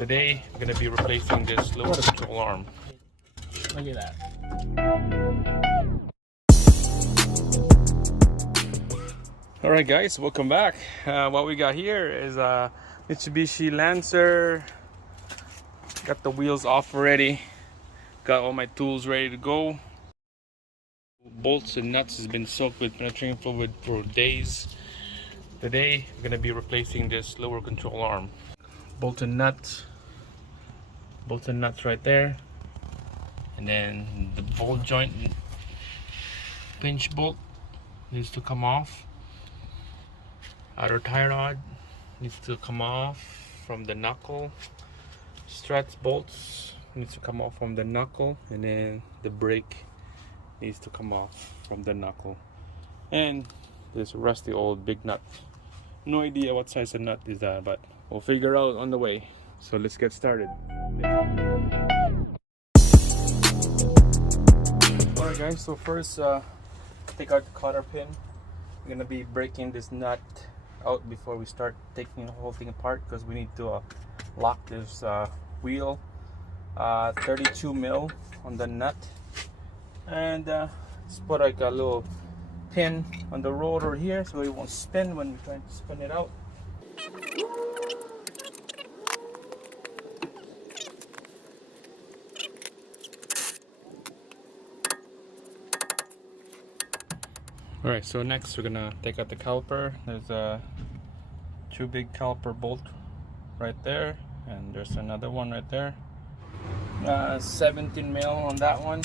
Today, I'm gonna be replacing this lower control arm. Look at that. All right, guys, welcome back. What we got here is a Mitsubishi Lancer. Got the wheels off already. Got all my tools ready to go. Bolts and nuts has been soaked with penetrating fluid for days. Today, I'm gonna be replacing this lower control arm. Bolts and nuts right there, and then the ball joint pinch bolt needs to come off. Outer tie rod needs to come off from the knuckle. Struts bolts needs to come off from the knuckle, and then the brake needs to come off from the knuckle. And this rusty old big nut. No idea what size of nut is that, but we'll figure out on the way. So let's get started. Alright guys, so first take out the cotter pin. We're gonna be breaking this nut out before we start taking the whole thing apart, because we need to lock this wheel. 32 mil on the nut, and just put like a little pin on the rotor here so it won't spin when we're trying to spin it out. Alright, so next we're gonna take out the caliper. There's a 2 big caliper bolt right there, and there's another one right there. 17 mil on that one.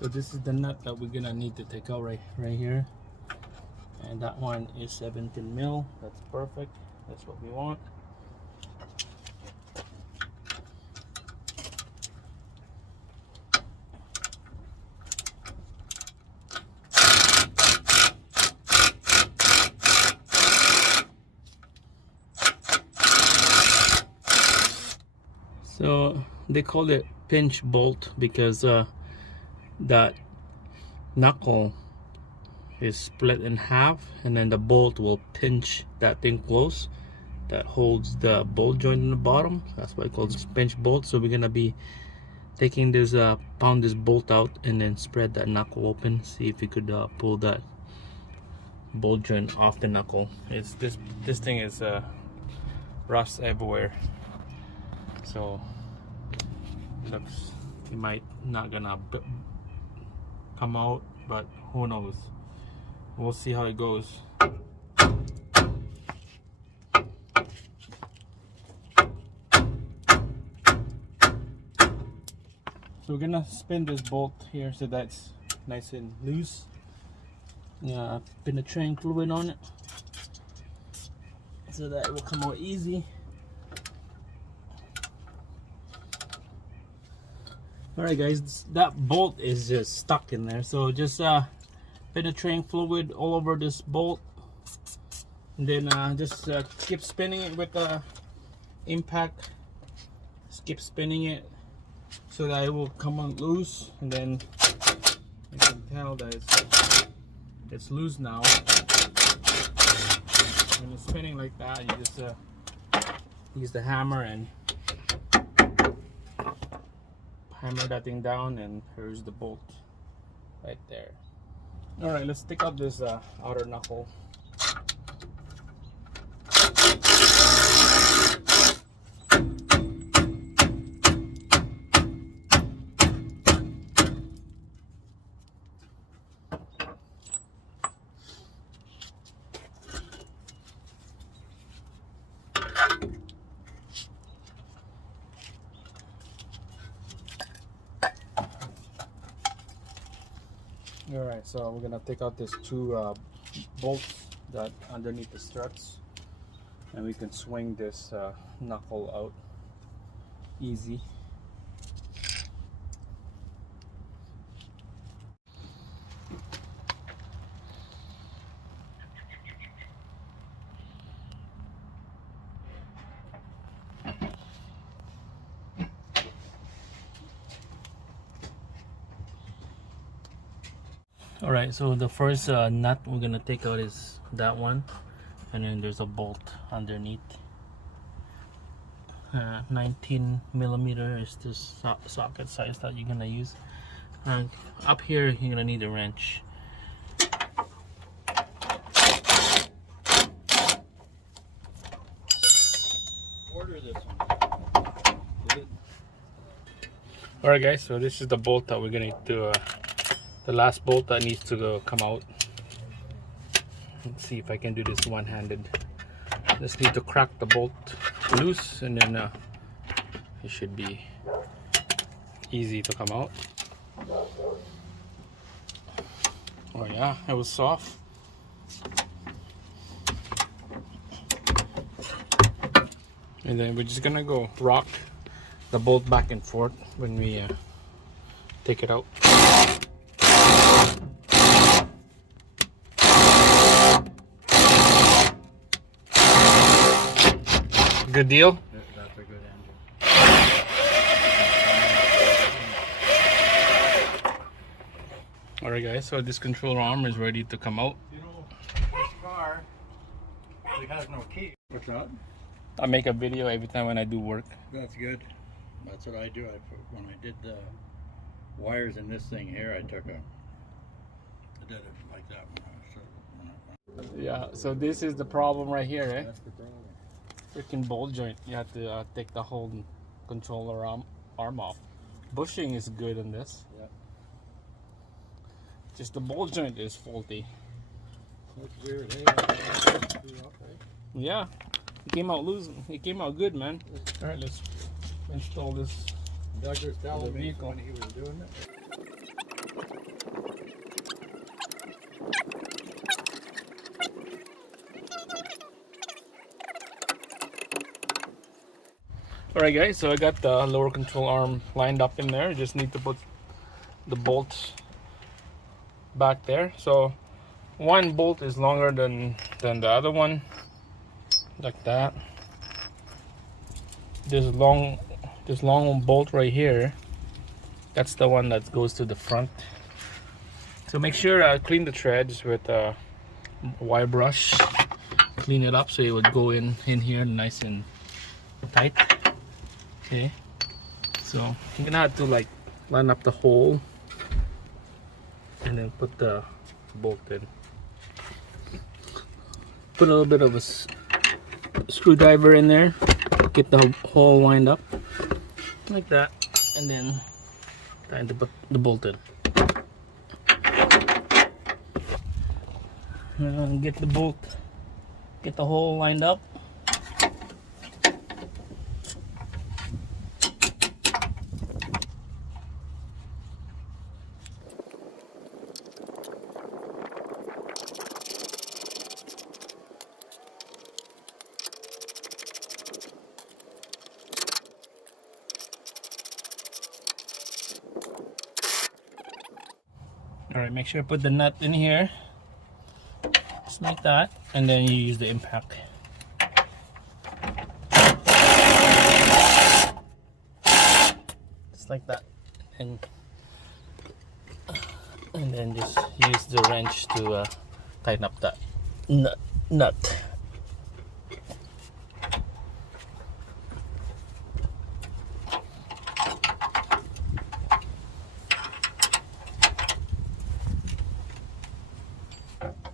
So this is the nut that we're gonna need to take out right here, and that one is 17 mil. That's perfect. That's what we want. So they call it pinch bolt because that knuckle is split in half, and then the bolt will pinch that thing close that holds the bolt joint in the bottom. That's why it's called pinch bolt. So we're gonna be taking this pound this bolt out and then spread that knuckle open, see if we could pull that bolt joint off the knuckle. It's this thing is rust everywhere, so looks it might not gonna come out, but who knows, we'll see how it goes. So we're gonna spin this bolt here so that's nice and loose. Yeah, penetrating fluid on it so that it will come out easy. Alright guys, that bolt is just stuck in there, so just penetrating fluid all over this bolt, and then just keep spinning it with the impact. Just keep spinning it so that it will come on loose, and then you can tell that it's loose now. When you're spinning like that, you just use the hammer and hammer that thing down, and here's the bolt right there. All right, let's take out this outer knuckle. Alright, so we're gonna take out these 2 bolts that underneath the struts, and we can swing this knuckle out easy. All right, so the first nut we're gonna take out is that one, and then there's a bolt underneath. 19 millimeter is the socket size that you're gonna use. Up here you're gonna need a wrench. Order this one. All right, guys. So this is the bolt that we're gonna need to. The last bolt that needs to come out. Let's see if I can do this one-handed. Just need to crack the bolt loose, and then it should be easy to come out. Oh yeah, it was soft. And then we're just gonna go rock the bolt back and forth when we take it out. Good deal? That's a good engine. Alright guys, so this control arm is ready to come out. You know, this car, it has no key. What's that? I make a video every time when I do work. That's good. That's what I do. When I did the wires in this thing here, I did it like that when I Yeah, so this is the problem right here, eh? That's the problem. Freaking ball joint. You have to take the whole controller arm off. Bushing is good in this. Yeah. Just the ball joint is faulty. That's weird. Hey, Yeah, it came out loose. It came out good, man. All right, let's install this. Doug was telling me vehicle. when he was doing it. Alright guys, so I got the lower control arm lined up in there. Just need to put the bolts back there. So one bolt is longer than the other one, like that. This long bolt right here, that's the one that goes to the front. So make sure I clean the threads with a wire brush. Clean it up so it would go in here nice and tight. Okay, so you're gonna have to like line up the hole and then put the bolt in. Put a little bit of a screwdriver in there, get the hole lined up like that, and then time to put the bolt in. Get the hole lined up. Alright, make sure to put the nut in here, just like that, and then you use the impact. Just like that, and then just use the wrench to tighten up that nut.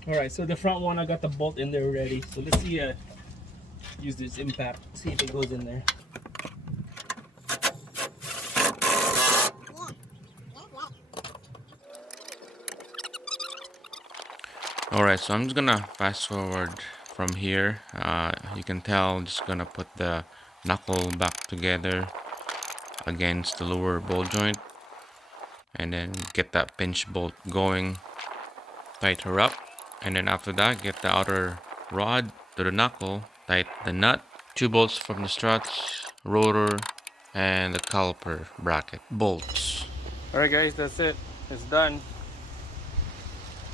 Alright, so the front one I got the bolt in there already. So let's see use this impact, see if it goes in there. Alright, so I'm just gonna fast forward from here. You can tell I'm just gonna put the knuckle back together against the lower ball joint and then get that pinch bolt going, tight her up, and then after that get the outer rod to the knuckle, tight the nut, 2 bolts from the struts, rotor, and the caliper bracket bolts. Alright guys, that's it. It's done.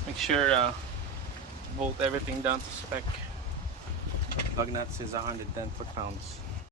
Make sure bolt everything down to spec. Lug nuts is 110 foot-pounds.